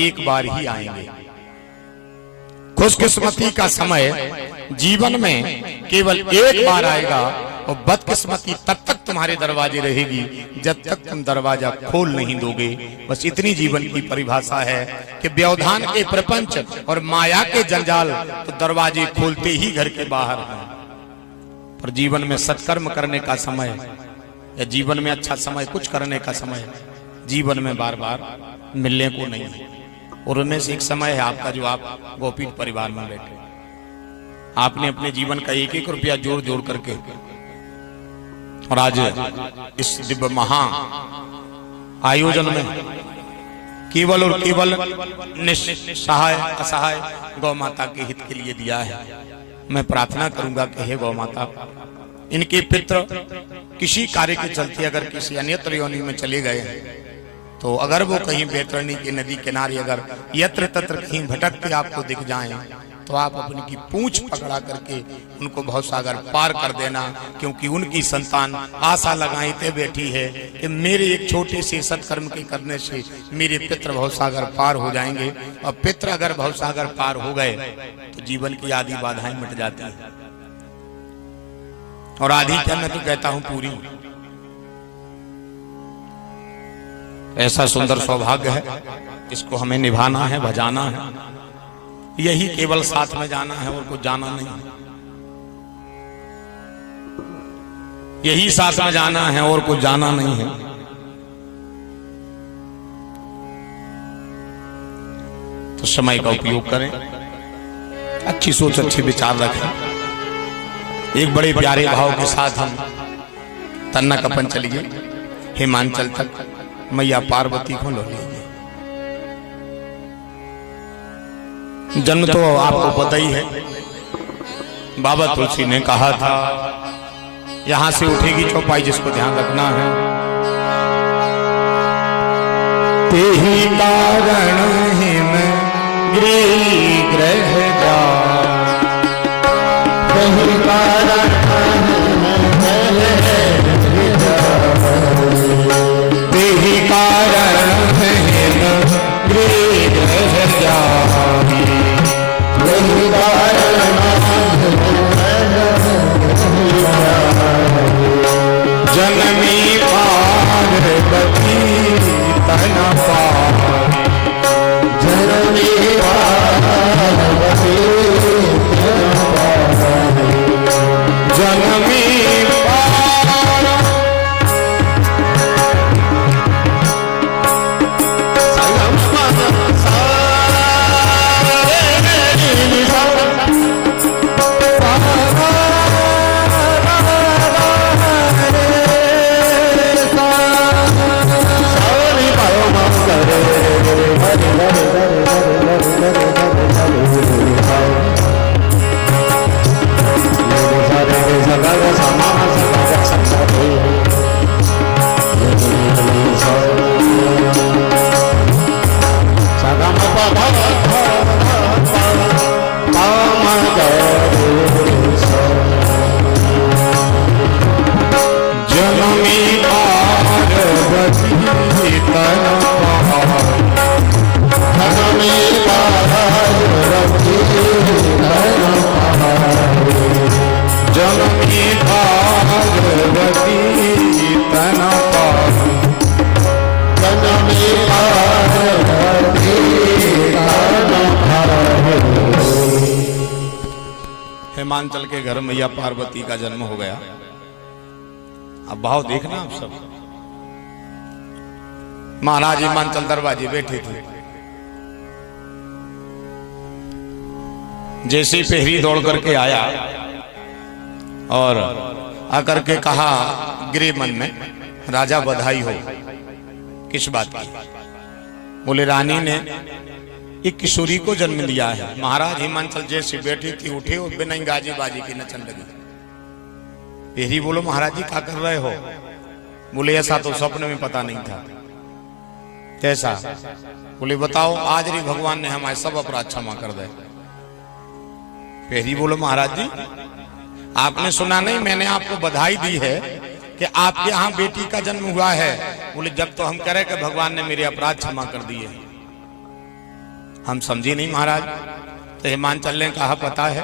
एक बार ही आएंगे। खुशकिस्मती का समय जीवन में केवल एक बार आएगा और बदकिस्मती तब तक तुम्हारे दरवाजे रहेगी जब तक तुम दरवाजा खोल नहीं दोगे। बस इतनी जीवन की परिभाषा है कि व्यवधान के प्रपंच और माया के जंजाल तो दरवाजे खोलते ही घर के बाहर हैं। पर जीवन में सत्कर्म करने का समय या जीवन में अच्छा समय कुछ करने का समय जीवन में बार बार मिलने को नहीं है। और उनमें से एक समय है आपका जो आप गोपीठ परिवार में बैठे, आपने अपने जीवन का एक एक रुपया जोड़ जोड़ करके और आज इस दिव्य महा आयोजन में केवल और केवल निस्सहाय असहाय गौ माता के हित के लिए दिया है। मैं प्रार्थना करूंगा कि हे गौ माता, इनके पितृ किसी कार्य के चलते अगर किसी अन्यत्र योनि में चले गए हैं तो अगर वो कहीं बैतरणी की नदी किनारे अगर यत्र तत्र कहीं भटकते आपको दिख जाएं तो आप अपनी की पूंछ पकड़ा करके उनको भवसागर पार कर देना, क्योंकि उनकी संतान आशा लगाई ते बैठी है कि मेरे एक छोटे से सत्कर्म के करने से मेरे पितृ भवसागर पार हो जाएंगे। और पितृ अगर भवसागर पार हो गए तो जीवन की आधी बाधाएं मिट जाती हैं। और आधी क्या, मैं तो कहता हूं पूरी। ऐसा सुंदर सौभाग्य है, इसको हमें निभाना है, बजाना है। यही केवल साथ में जाना है और कुछ जाना नहीं। यही साथ में जाना है और कुछ जाना नहीं है। तो समय का उपयोग करें, अच्छी सोच अच्छे विचार रखें। एक बड़े प्यारे भाव के साथ हम तन्ना कपन चलिए हिमांचल तक, मैया पार्वती को लो लीजिए। जन्म तो आपको पता ही है, बाबा तुलसी ने कहा था यहां से उठेगी चौपाई, जिसको ध्यान रखना है। तेही कारण हिम गृह जा, तेही कारण तेही कारण हिम गृह जा, जनमी पार्वती तन पार, जनमी पार्वती तन पार, जनमी हिमांचल के घर मैया पार्वती का जन्म हो गया। अब भाव देखना आप सब। महाराज हिमांचल दरवाजे बैठे थे, जैसे पहरी दौड़ करके आया और आकर के कहा गृह मन में, राजा बधाई हो। किस बात की? बोले रानी ने एक किशोरी को जन्म दिया है। महाराज हिमांचल जैसे बैठी थी उठे और बिना गाजी बाजी की नचन लगी। यही बोलो महाराज जी क्या कर रहे हो? बोले ऐसा तो सपने में पता नहीं था। कैसा? बोले बताओ, आज री भगवान ने हमारे सब अपराध क्षमा कर दे। फिर बोलो महाराज जी आपने सुना नहीं, मैंने आपको बधाई दी है कि आपके यहाँ बेटी का जन्म हुआ है। बोले जब तो हम कह रहे कि भगवान ने मेरे अपराध क्षमा कर दिए। हम समझे नहीं महाराज। तो हिमांचल ने कहा पता है,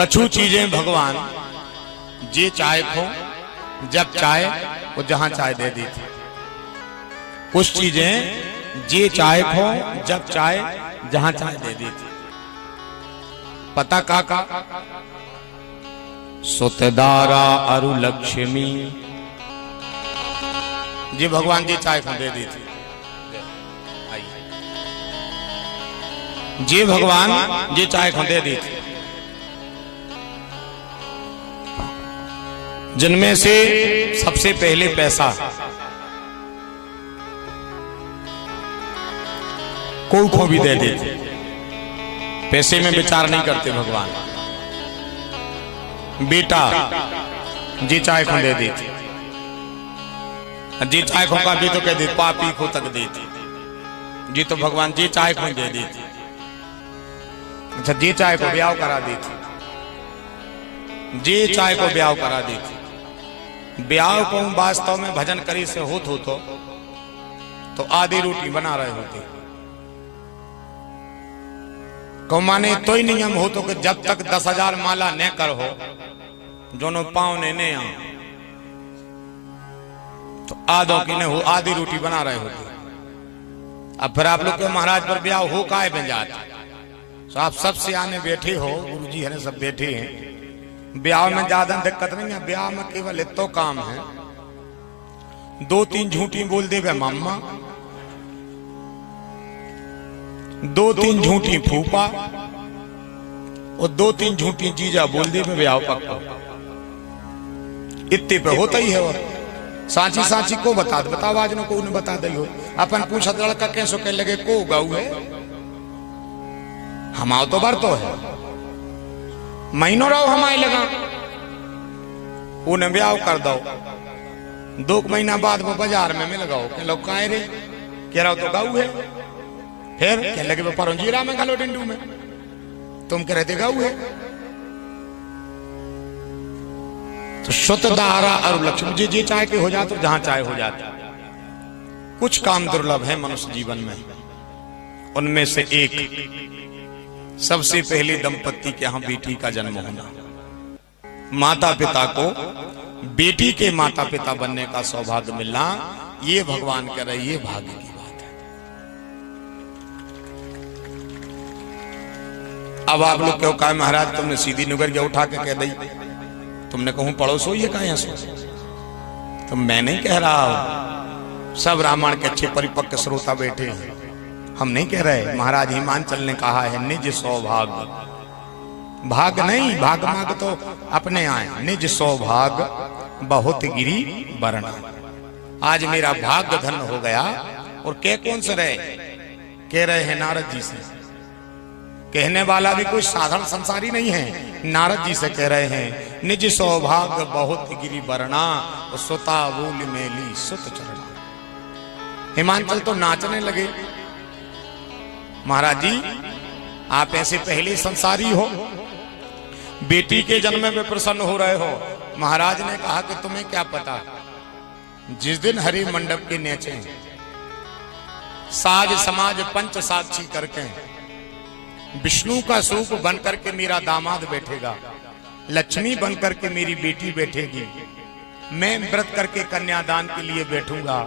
कछु चीजें भगवान जे चाहे खो जब चाहे वो जहां चाहे दे दी थी। कुछ चीजें जे चाहे खो जब चाहे जहां चाहे दे दी थी। पता का सुतदारा अरु लक्ष्मी जी भगवान जी चाहे को दे दी थी। जी भगवान जी चाहे को दे दी थी। जिनमें से सबसे पहले पैसा, कोई को भी दे देते। पैसे में विचार नहीं करते भगवान। बेटा जी चाहे को दे देती। जी चाहे को का भी तो कह देती, पापी को तक देती जी। तो भगवान जी चाहे को दे देती। अच्छा जी चाहे को ब्याह करा देती। जी चाहे को ब्याह करा देती। ब्याह को वास्तव में भजन करी से हो तो आधी रोटी बना रहे होते। को माने तो ही नियम हो तो कि जब तक 10,000 माला न कर हो दोनों पाँव ने आ तो आधो की ने हो आधी रोटी बना रहे होते। अब फिर आप लोग के महाराज पर ब्याह हो काहे बन जाते। तो आप सबसे आने बैठे हो, गुरुजी है सब बैठे हैं। ब्याह में ज्यादा दिक्कत नहीं है। ब्याह में केवल इतो काम है, 2-3 झूठी बोल दे वे मामा, 2-3 झूठी फूफा और 2-3 झूठी जीजा बोल दे वे ब्याह पक्का। इतने पे होता ही है। और सांची सांची को बताओ आज न को उन्हें बता दे हो। अपन पूछा लड़का कैसो कह लगे को गाऊ है, हमाओ तो भर तो है महीनों रहो हमारे लगा। उन्हें ब्याह कर दो, 2 महीना बाद वो बाजार में लगाओ के लोग कहे रे कह रहा तो गाऊ है। फिर कह लगे वो परंजीरा में गलो डिंडू में, तुम कह रहे थे गाऊ है। तो शुद्धदारा और लक्ष्मी जी जी चाहे के हो जाते जहां चाहे हो जाते। कुछ काम दुर्लभ है मनुष्य जीवन में, उनमें से एक सबसे पहले दंपत्ति के यहां बेटी का जन्म होना। माता पिता को बेटी के माता पिता बनने का सौभाग्य मिलना, ये भगवान कह रहे ये भाग्य की बात है। अब आप लोग क्यों कहा महाराज तुमने सीधी नुगरिया उठा के कह दी, तुमने कहूं पड़ोसो ये कहा सो। तो मैं नहीं कह रहा हूं, सब रामायण के अच्छे परिपक्व श्रोता बैठे हैं, हम नहीं कह रहे। महाराज हिमांचल ने कहा है निज सौभाग्य, भाग नहीं भाग माग तो अपने आए। निज सौभाग्य बहुत गिरी वरना। आज मेरा भाग्य धन हो गया। और कह कौन से रहे, कह रहे हैं नारद जी से। कहने वाला भी कोई साधारण संसारी नहीं है, नारद जी से कह रहे हैं निज सौभाग्य बहुत गिरी वरना सुता बोल मेली सुत चरणा। हिमांचल तो नाचने लगे। महाराज जी आप ऐसे पहले संसारी हो, बेटी के जन्म में प्रसन्न हो रहे हो। महाराज ने कहा कि तुम्हें क्या पता, जिस दिन हरि मंडप के नीचे साज समाज पंच साक्षी करके विष्णु का स्वरूप बनकर के मेरा दामाद बैठेगा, लक्ष्मी बनकर के मेरी बेटी बैठेगी, मैं व्रत करके कन्यादान के लिए बैठूंगा।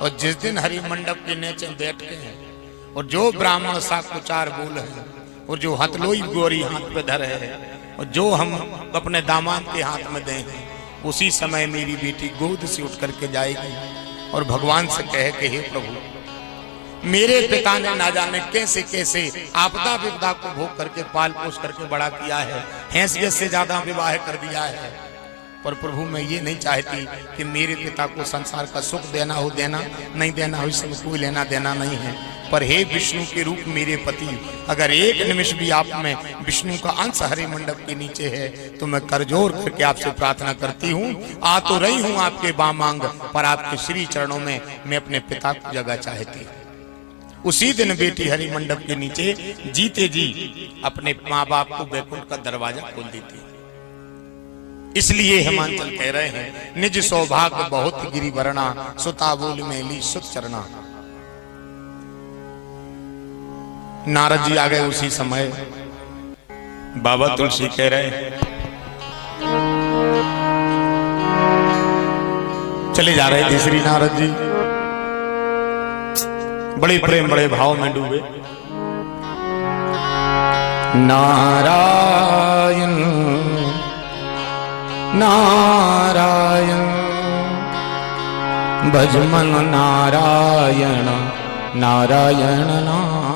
और जिस दिन हरि मंडप के नीचे बैठ के और जो ब्राह्मण साकुचार बोल है और जो हथलोई गोरी हाथ पे धर है और जो हम अपने दामाद के हाथ में दें, उसी समय मेरी बेटी गोद से उठ करके जाएगी और भगवान से कहे कि हे प्रभु मेरे पिता ने ना जाने कैसे कैसे आपदा विपदा को भोग करके पाल पोस करके बड़ा किया है, हैसियत से ज्यादा विवाह कर दिया है, पर प्रभु मैं ये नहीं चाहती कि मेरे पिता को संसार का सुख देना हो देना, नहीं देना हो इससे कोई लेना देना नहीं है। पर हे विष्णु के रूप मेरे पति, अगर एक निमिष भी आप में विष्णु का अंश हरे मंडप के नीचे है तो मैं करजोर करके आपसे प्रार्थना करती हूँ। आ तो रही हूँ आपके बामांग, पर आपके श्री चरणों में मैं अपने पिता को जगह चाहती हूँ। उसी दिन बेटी हरि मंडप के नीचे जीते जी अपने माँ बाप को वैकुंठ का दरवाजा खोल देती है। इसलिए हिमांचल कह रहे हैं निज सौभाग्य बहुत गिरी वरना सुता बोल मेली सुत चरना। नारद जी आ गए उसी समय। बाबा तुलसी कह रहे चले जा रहे थे श्री नारद जी, बड़े प्रेम बड़े भाव में डूबे। नारायण नारायण भजमन नारायण नारायण नारायण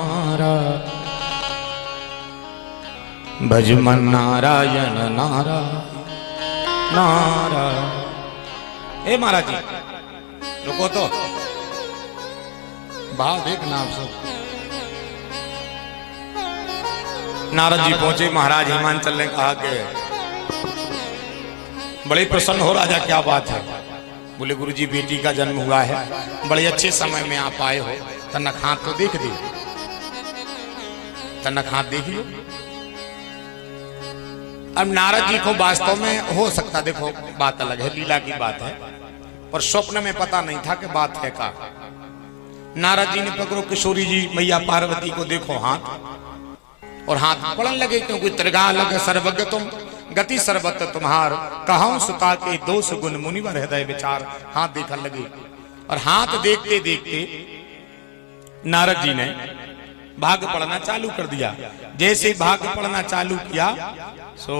भजमन नारायण नारायण नारायण। ए महाराज जी रुको तो, भाव देखना आप सब। नारद जी पहुंचे, महाराज हिमांचल ने कहा कि बड़े प्रसन्न हो राजा, क्या बात है? बोले गुरुजी बेटी का जन्म हुआ है, बड़े अच्छे समय में आप आए हो, तनक हाथ तो देख दे, तनक हाथ देखिए। अब नारद जी को वास्तव में हो सकता, देखो बात अलग है, लीला की बात है, पर स्वप्न में पता नहीं था कि बात है का। नारद जी ने पकड़ो किशोरी जी मैया पार्वती को देखो हाथ, और हाथ पड़न लगे, क्योंकि त्रिगा लगे सर्वज्ञ तुम गति सर्वत्र तुम्हार, कहां सुता के दोष गुण मुनिवर हृदय विचार। हाथ देखने लगे, और हाथ देखते देखते नारद जी ने भाग पढ़ना चालू कर दिया। जैसे भाग पढ़ना चालू किया, सो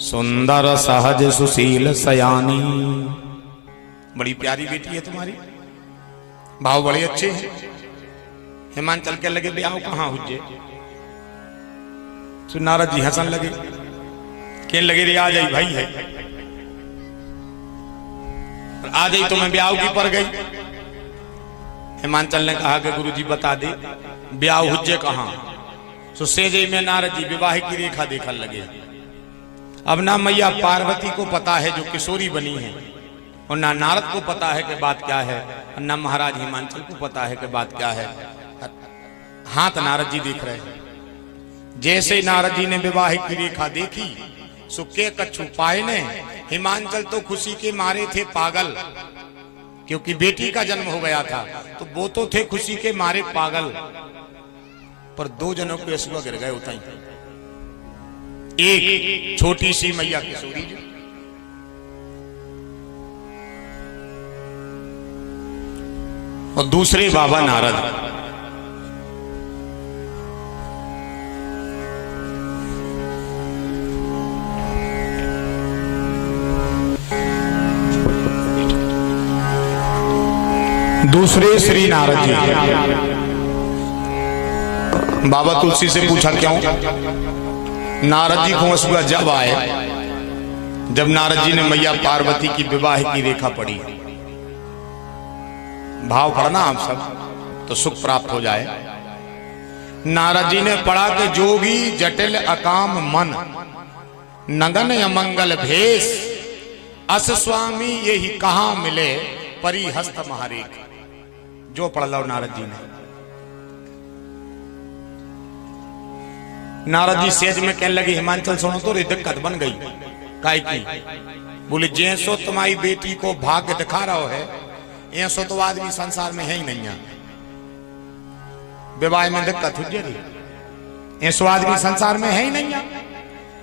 सुंदर सहज सुशील सयानी, बड़ी प्यारी बेटी है तुम्हारी, भाव बड़े अच्छे हैं। हिमांचल के लगे ब्याह कहां हुजे, तो नारद जी हंसन लगे, कहने लगे रे आ जाई भाई है, आ जाई तो मैं ब्याह की पर गई। हिमांचल ने कहा कि गुरुजी बता दे ब्याह हुजे कहां। तो सेजे में नारद जी विवाह की रेखा देखने लगे। अब ना मैया पार्वती को पता है जो किशोरी बनी है, और ना नारद को पता है कि बात क्या है, और ना महाराज हिमांचल को पता है कि बात क्या है। हाथ नारद जी देख रहे हैं। जैसे नारद जी ने विवाह की रेखा देखी, सुखे कछु पाए ने, हिमांचल तो खुशी के मारे थे पागल, क्योंकि बेटी का जन्म हो गया था, तो वो तो थे खुशी के मारे पागल। पर दो जनों के अश्रु गिर गए उतना ही। एक छोटी सी मैया किशोरी जी, और दूसरे बाबा नारद। दूसरे श्री नारद जी। बाबा तुलसी से पूछा क्यों? नारद जी को अश्रु जब आए, जब नारद जी ने मैया पार्वती की विवाह की रेखा पढ़ी। भाव पढ़ना आप सब तो सुख प्राप्त हो जाए। नारद जी ने पढ़ा कि जोगी जटिल अकाम मन, नगन अमंगल भेष, अस स्वामी यही कहां मिले, परी हस्त महारेख। जो पढ़ लो नारद जी ने। नारद जी सेज में कहने लगे हिमांचल सुनो तो रे दिक्कत बन गई। काय की? बोले जैसो तुम्हारी बेटी को भाग्य दिखा रहा है, ऐसो तो आदमी संसार में है ही नहीं है। विवाह में दिक्कत हो जाएगी, ऐसो आदमी संसार में है ही नहीं है।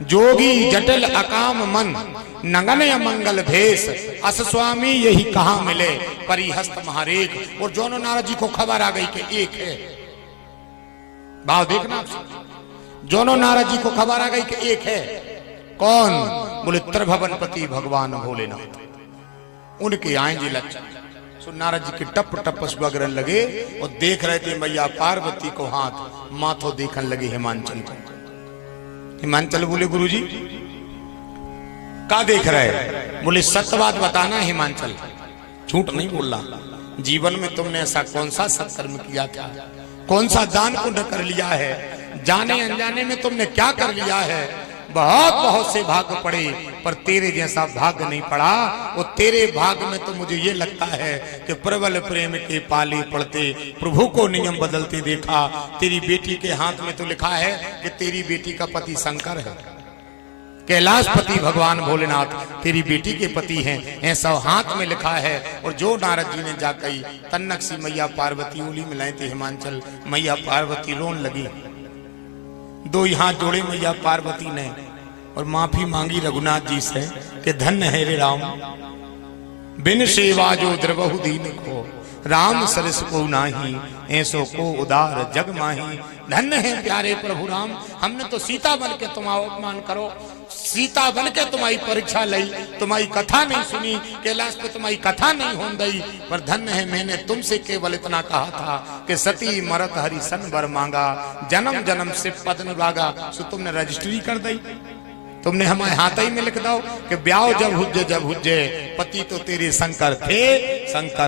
जोगी जटिल अकाम मन, नगन अमंगल भेष, अस स्वामी यही कहां मिले, परी हस्त महारेख। और दोनों नारद जी को खबर आ गई कि एक है। भाव देखना, दोनों नारद जी को खबर आ गई कि एक है। कौन? बोले त्रिभुवनपति भगवान भोलेनाथ, उनके आएंगे लक्षण। सो नारद जी के टप टप अश्रुगिरन लगे, और देख रहे थे मैया पार्वती को हाथ माथो देखने लगे हिमांचल को। हिमांचल बोले गुरुजी क्या देख रहे? बोले सत्य बात बताना हिमांचल, झूठ नहीं बोलना। जीवन में तुमने ऐसा कौन सा सत्कर्म किया था, कौन सा दान पुण्य कर लिया है, जाने अनजाने में तुमने क्या कर लिया है? बहुत बहुत से भाग्य पड़े, पर तेरे जैसा भाग्य नहीं पड़ा। और तेरे भाग्य में तो मुझे ये लगता है कि प्रबल प्रेम के पाले पड़ते प्रभु को नियम बदलते देखा। तेरी बेटी के हाथ में तो लिखा है कि तेरी बेटी का पति शंकर है। कैलाशपति भगवान भोलेनाथ तेरी बेटी के पति हैं, ऐसा हाथ में लिखा है। और जो नारद जी ने जा कही तन्नक सी मैया पार्वती उली मिलाए थे हिमांचल, मैया पार्वती रोन लगी। दो हाथ जोड़े मैया पार्वती ने और माफी मांगी रघुनाथ जी से कि धन्य है रे राम, बिन सेवा जो द्रवहु दीन को, राम सरस को नाही ऐसो को उदार जग माही। धन्य है प्यारे प्रभु राम, हमने तो सीता बन के तुम अपमान करो, सीता बन के तुम्हारी परीक्षा लई, तुम्हारी कथा नहीं सुनी, कैलाश पे तुम्हारी कथा नहीं होन दई। पर धन्य है मैंने तुमसे केवल इतना कहा था कि सती मरत हरि सन बर मांगा, जन्म जन्म से पद अनुरागा। सो तुमने रजिस्ट्री कर दी, तुमने हमारे हाथ ही में लिख दो कि ब्याह जब हुज्जे पति तो तेरे शंकर थे शंकर।